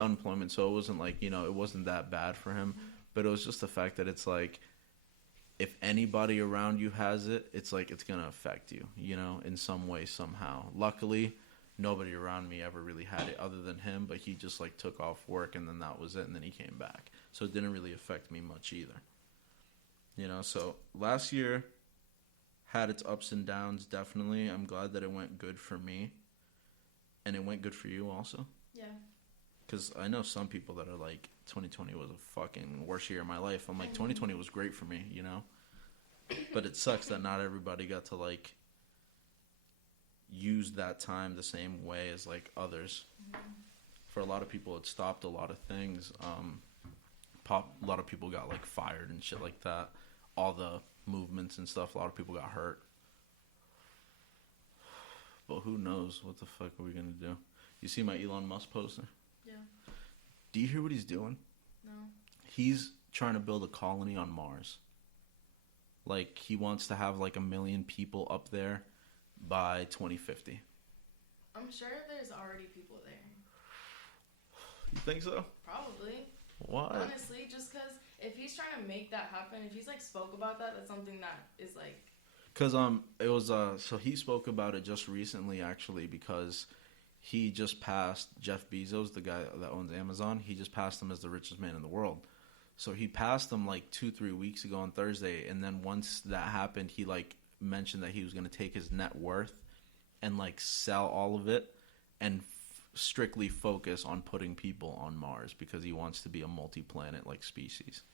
unemployment, so it wasn't like, it wasn't that bad for him. But it was just the fact that it's like, if anybody around you has it, it's like it's gonna affect you, in some way, somehow. Luckily, nobody around me ever really had it other than him, but he just like took off work and then that was it, and then he came back. So it didn't really affect me much either. So last year had its ups and downs, definitely. I'm glad that it went good for me. And it went good for you also? Yeah. Because I know some people that are like, 2020 was a fucking worst year of my life. I'm like, 2020 was great for me, But it sucks that not everybody got to, like, use that time the same way as, like, others. Mm-hmm. For a lot of people, it stopped a lot of things. A lot of people got, like, fired and shit like that. All the movements and stuff, a lot of people got hurt. But who knows? What the fuck are we going to do? You see my Elon Musk poster? Yeah. Do you hear what he's doing? No. He's trying to build a colony on Mars. Like, he wants to have, like, 1 million people up there by 2050. I'm sure there's already people there. You think so? Probably. Why? Honestly, just because if he's trying to make that happen, if he's, like, spoke about that, that's something that is, like... Because, it was, so he spoke about it just recently, actually, because... He just passed Jeff Bezos, the guy that owns Amazon. He just passed him as the richest man in the world. So he passed him like 2-3 weeks ago on Thursday. And then once that happened, he like mentioned that he was going to take his net worth and like sell all of it and strictly focus on putting people on Mars because he wants to be a multi-planet like species.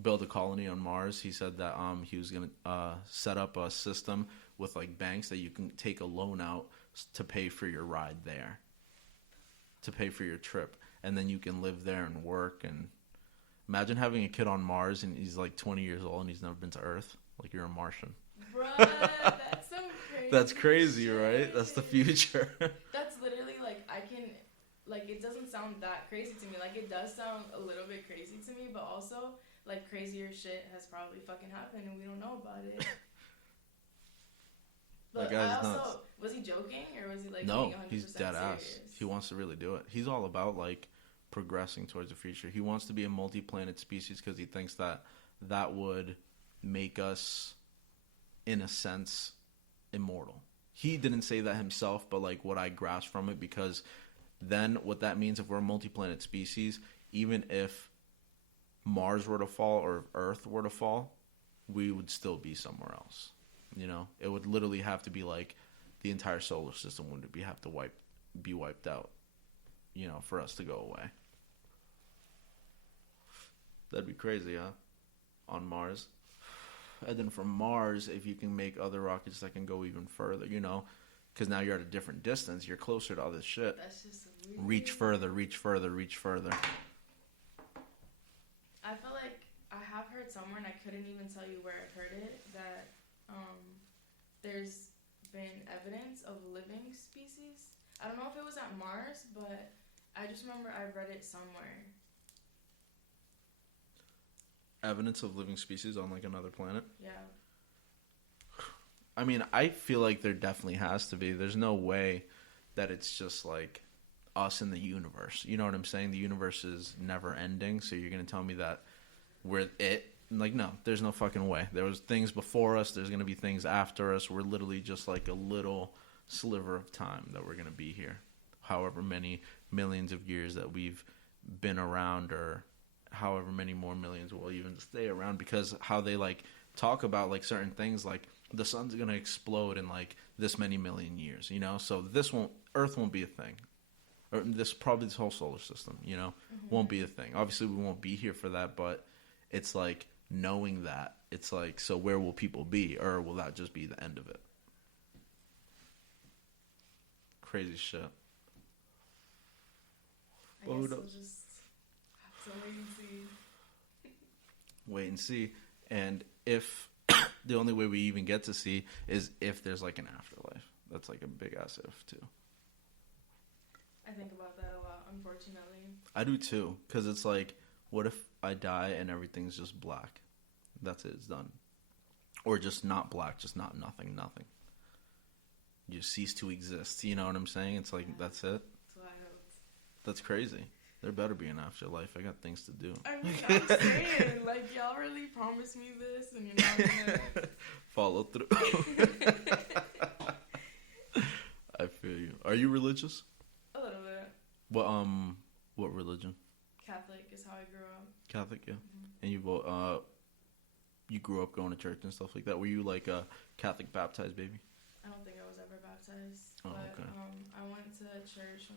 Build a colony on Mars. He said that he was going to set up a system with like banks that you can take a loan out to pay for your ride there, to pay for your trip, and then you can live there and work. And imagine having a kid on Mars and he's like 20 years old and he's never been to Earth. Like, you're a Martian. Bruh, that's some crazy That's crazy, shit. Right? That's the future. That's literally like, I can, like, it doesn't sound that crazy to me. Like, it does sound a little bit crazy to me, but also like crazier shit has probably fucking happened and we don't know about it. But I also, nuts. Was he joking or was he like no, being 100% he's dead serious? ass. He wants to really do it. He's all about like progressing towards the future. He wants to be a multi-planet species because he thinks that that would make us, in a sense, immortal. He didn't say that himself, but like what I grasp from it, because then what that means, if we're a multi-planet species, even if Mars were to fall or Earth were to fall, we would still be somewhere else. It would literally have to be like the entire solar system would have to be wiped out, for us to go away. That'd be crazy, huh? On Mars. And then from Mars, if you can make other rockets that can go even further, because now you're at a different distance, you're closer to other shit. That's just reach further, reach further, reach further. I feel like I have heard somewhere, and I couldn't even tell you where I heard it, that there's been evidence of living species. I don't know if it was at Mars, but I just remember I read it somewhere. Evidence of living species on like another planet? Yeah. I mean, I feel like there definitely has to be. There's no way that it's just like us in the universe. You know what I'm saying? The universe is never ending, so you're going to tell me that we're it? Like, no, there's no fucking way. There was things before us. There's going to be things after us. We're literally just like a little sliver of time that we're going to be here. However many millions of years that we've been around, or however many more millions will even stay around, because how they like talk about like certain things, like the sun's going to explode in like this many million years, so Earth won't be a thing. Or this whole solar system, won't be a thing. Obviously we won't be here for that, but it's like, knowing that, it's like, so where will people be, or will that just be the end of it? Crazy shit. I guess we'll just have to wait and see. Wait and see. And if the only way we even get to see is if there's like an afterlife. That's like a big ass if too. I think about that a lot, unfortunately. I do too, because it's like, what if I die and everything's just black? That's it, it's done. Or just not black, just nothing. You cease to exist, you know what I'm saying? It's like, yeah. That's it. That's wild. That's crazy. There better be an afterlife. I got things to do. I mean, I'm saying, like, y'all really promised me this, and you're not gonna follow through. I feel you. Are you religious? A little bit. What religion? Catholic is how I grew up. Catholic, yeah. Mm-hmm. And you grew up going to church and stuff like that. Were you like a Catholic baptized baby? I don't think I was ever baptized, Oh, but okay. I went to church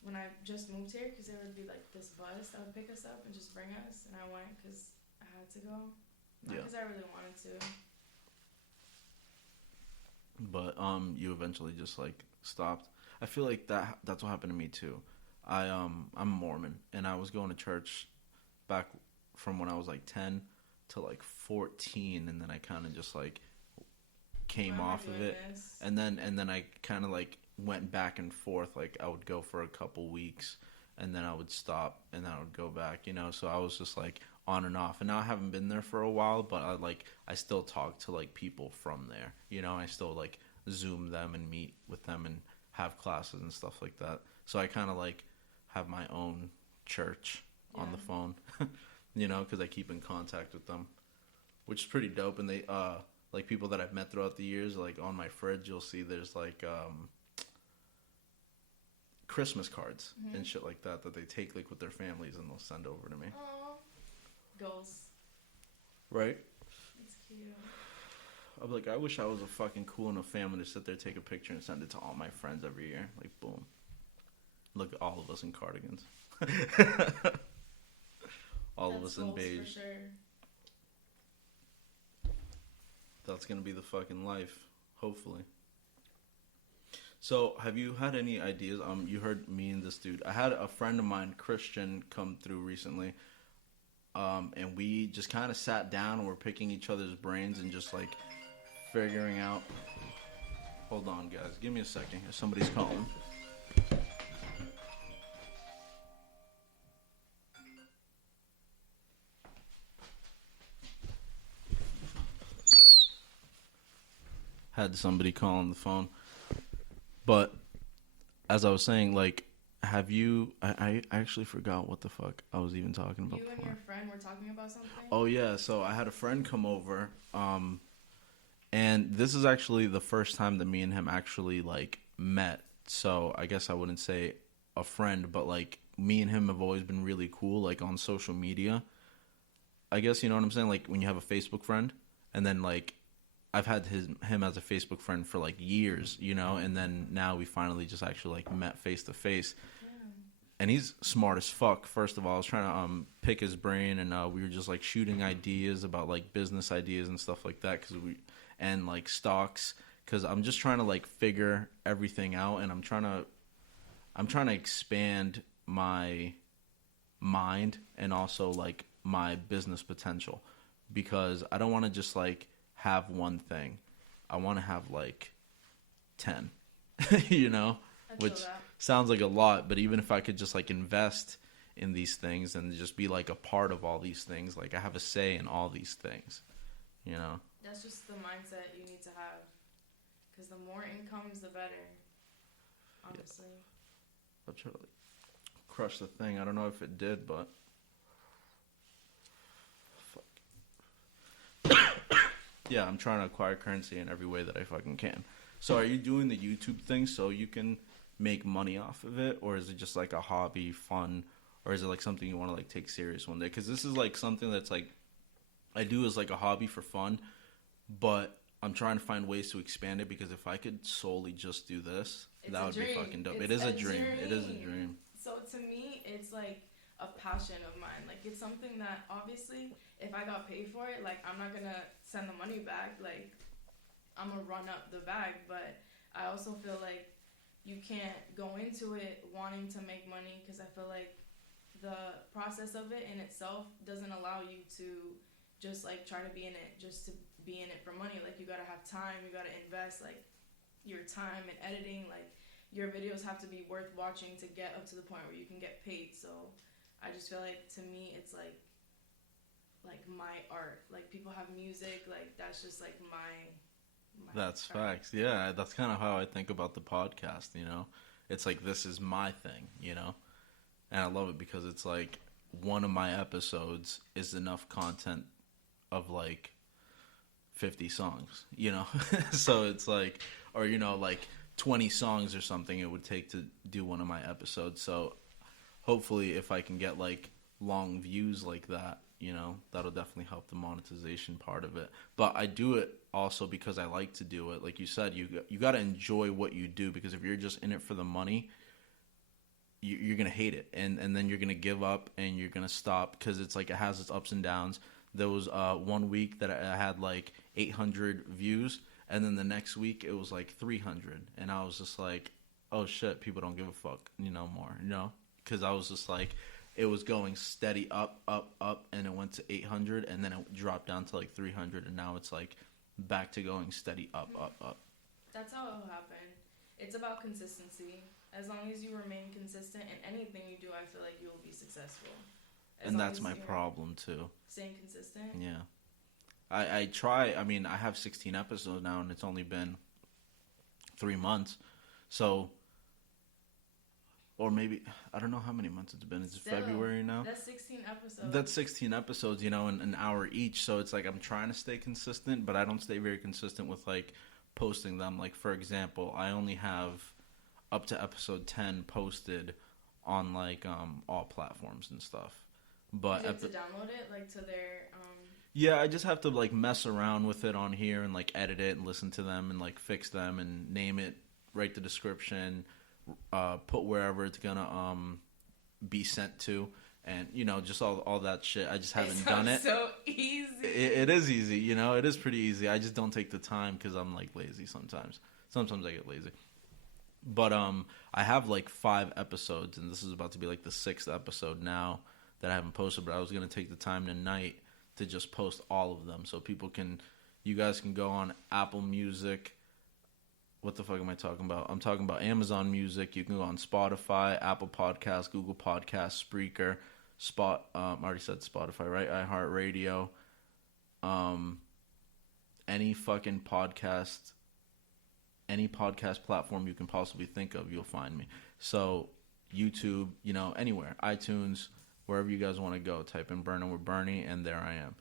when I just moved here, because there would be like this bus that would pick us up and just bring us, and I went because I had to go, not because I really wanted to. But you eventually just like stopped. I feel like that's what happened to me too. I'm Mormon, and I was going to church back from when I was like 10 to like 14, and then I kind of just like came off of it, and then I kind of like went back and forth. Like I would go for a couple weeks, and then I would stop, and then I would go back. So I was just like on and off, and now I haven't been there for a while, but I still talk to like people from there. I still like Zoom them and meet with them and have classes and stuff like that. So I kind of like have my own church on the phone, because I keep in contact with them, which is pretty dope. And they like people that I've met throughout the years, like on my fridge, you'll see there's like Christmas cards and shit like that they take like with their families and they'll send over to me. Aww. Goals. Right? That's cute. I'm like, I wish I was a fucking cool enough family to sit there, take a picture, and send it to all my friends every year. Like, boom. Look at all of us in cardigans. All of us in beige. For sure. That's gonna be the fucking life, hopefully. So, have you had any ideas? You heard me and this dude. I had a friend of mine, Christian, come through recently. And we just kind of sat down and we're picking each other's brains and just like figuring out. Hold on, guys. Give me a second. Somebody's calling. Had somebody call on the phone. But as I was saying, like, have you... I actually forgot what the fuck I was even talking about before. You and your friend were talking about something? Oh, yeah. So I had a friend come over. And this is actually the first time that me and him actually, like, met. So I guess I wouldn't say a friend, but, like, me and him have always been really cool, like, on social media. I guess, you know what I'm saying? Like, when you have a Facebook friend, and then, like, I've had him as a Facebook friend for, like, years, and then now we finally just actually, like, met face-to-face. And he's smart as fuck. First of all, I was trying to pick his brain, and we were just, like, shooting ideas about, like, business ideas and stuff like that, and, like, stocks, because I'm just trying to, like, figure everything out, and I'm trying to expand my mind and also, like, my business potential, because I don't want to just, like, have one thing. I want to have, like, 10, which sounds like a lot, but even if I could just, like, invest in these things and just be, like, a part of all these things, like, I have a say in all these things, That's just the mindset you need to have, because the more incomes, the better, honestly. Yeah. I'll try to, like, crush the thing. I don't know if it did, but... Yeah, I'm trying to acquire currency in every way that I fucking can. So are you doing the YouTube thing so you can make money off of it? Or is it just like a hobby, fun? Or is it like something you want to like take serious one day? Because this is like something that's like, I do as like a hobby for fun. But I'm trying to find ways to expand it, because if I could solely just do this, that would be fucking dope. It is a dream. It is a dream. So to me, it's like a passion of mine. Like, it's something that obviously, if I got paid for it, like, I'm not gonna send the money back. Like, I'm gonna run up the bag. But I also feel like you can't go into it wanting to make money, because I feel like the process of it in itself doesn't allow you to just like try to be in it just to be in it for money. Like, you gotta have time, you gotta invest like your time in editing. Like, your videos have to be worth watching to get up to the point where you can get paid. So I just feel like, to me, it's like my art. Like, people have music, like, that's just like my that's art. Facts. Yeah, that's kind of how I think about the podcast, It's like, this is my thing, you know? And I love it because it's like one of my episodes is enough content of like 50 songs, you know? So it's like, or, you know, like 20 songs or something it would take to do one of my episodes. So hopefully if I can get like long views like that, you know, that'll definitely help the monetization part of it. But I do it also because I like to do it. Like you said, you got to enjoy what you do, because if you're just in it for the money, you're going to hate it. And then you're going to give up and you're going to stop, because it's like it has its ups and downs. There was 1 week that I had like 800 views, and then the next week it was like 300. And I was just like, oh shit, people don't give a fuck, you know, more, you know? Because I was just like, it was going steady up, and it went to 800, and then it dropped down to like 300, and now it's like back to going steady up. That's how it'll happen. It's about consistency. As long as you remain consistent in anything you do, I feel like you will be successful. And that's my problem too. Staying consistent? Yeah. I try, I mean, I have 16 episodes now, and it's only been 3 months. So, or maybe, I don't know how many months it's been. Is it February now? That's 16 episodes. That's 16 episodes, you know, in an hour each. So it's like I'm trying to stay consistent, but I don't stay very consistent with like posting them. Like, for example, I only have up to episode 10 posted on like all platforms and stuff. But you have to download it like to their yeah, I just have to like mess around with it on here and like edit it and listen to them and like fix them and name it, write the description, put wherever it's gonna be sent to, and you know, just all that shit. I just haven't done it. So easy. It is easy, you know. It is pretty easy. I just don't take the time because I'm like lazy sometimes. Sometimes I get lazy. But I have like 5 episodes, and this is about to be like the 6th episode now that I haven't posted. But I was gonna take the time tonight to just post all of them, so you guys can go on Apple Music. What the fuck am I talking about? I'm talking about Amazon Music. You can go on Spotify, Apple Podcasts, Google Podcasts, Spreaker, I already said Spotify, right? iHeartRadio. Any fucking podcast, any podcast platform you can possibly think of, you'll find me. So YouTube, you know, anywhere, iTunes, wherever you guys want to go, type in Burnin with Bernie, and there I am.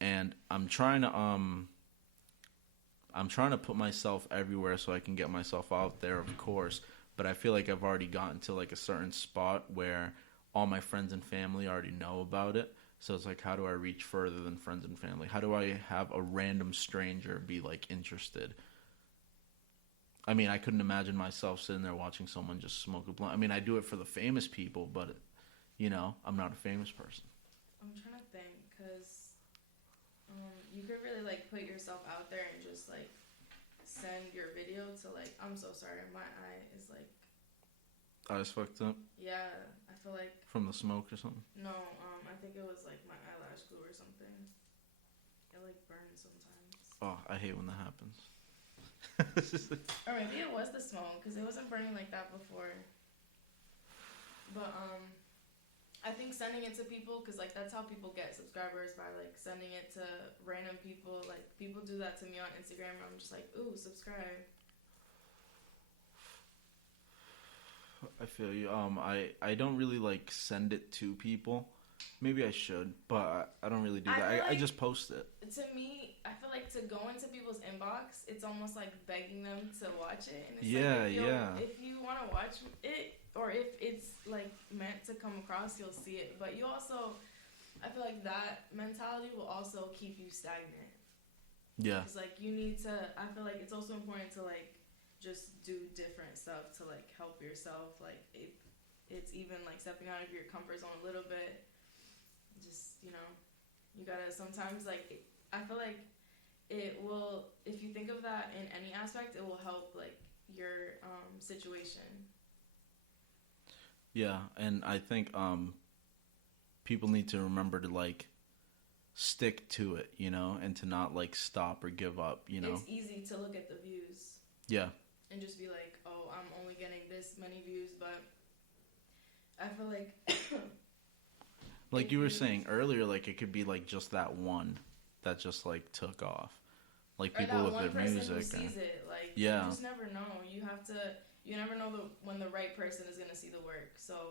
And I'm trying to put myself everywhere so I can get myself out there, of course. But I feel like I've already gotten to like a certain spot where all my friends and family already know about it. So it's like, how do I reach further than friends and family? How do I have a random stranger be like interested? I mean, I couldn't imagine myself sitting there watching someone just smoke a blunt. I mean, I do it for the famous people, but you know, I'm not a famous person. I'm trying to think, because you could really like put yourself out there and just like send your video to like, I'm so sorry, my eye is like, eyes fucked up? Yeah, I feel like from the smoke or something. No, I think it was like my eyelash glue or something. It like burns sometimes. Oh, I hate when that happens. Or maybe it was the smoke, because it wasn't burning like that before. But I think sending it to people, because like that's how people get subscribers, by like sending it to random people. Like people do that to me on Instagram, and I'm just like, ooh, subscribe. I feel you. I don't really like send it to people. Maybe I should, but I don't really do that. I just post it. To me, I feel like to go into people's inbox, it's almost like begging them to watch it. And it's like, if you want to watch it, or if it's like meant to come across, you'll see it. But you also, I feel like that mentality will also keep you stagnant. Yeah. It's like you need to, I feel like it's also important to like just do different stuff to like help yourself. Like it's even like stepping out of your comfort zone a little bit. Just, you know, you gotta sometimes like, I feel like it will, if you think of that in any aspect, it will help like your situation. Yeah, and I think people need to remember to like stick to it, you know, and to not like stop or give up, you know. It's easy to look at the views. Yeah. And just be like, oh, I'm only getting this many views, but I feel like like you were saying earlier, like it could be like just that one that just like took off, like people with their music. Who sees it. Like, yeah, you just never know. You you never know when the right person is gonna see the work. So